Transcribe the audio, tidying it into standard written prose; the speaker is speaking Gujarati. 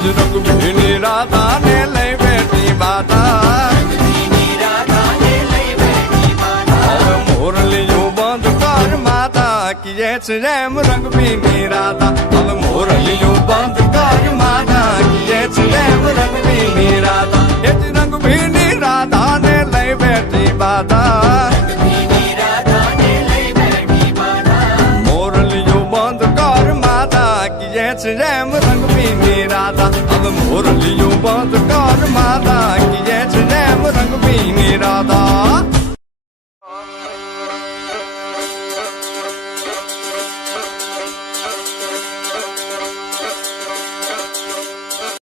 રંગ ભીની રાધા ને લઈ બેઠી માતા મોરલીયું બંધ કર માતા કીએ છે એમ રંગ ભીની રાધા હવે મોરલીયું બંધ કર માતા કીએ છે એમ રંગ ભીની રાધા એ જ રંગ ભીની રાધા ને લઈ બેઠી માતા મોરલીયું બંધ કર માતા કીએ છે એમ રંગ ભીની રાધા હવે મોરલીયું બંધ કર માતા કીએ છે એમ રંગ ભીની રાધા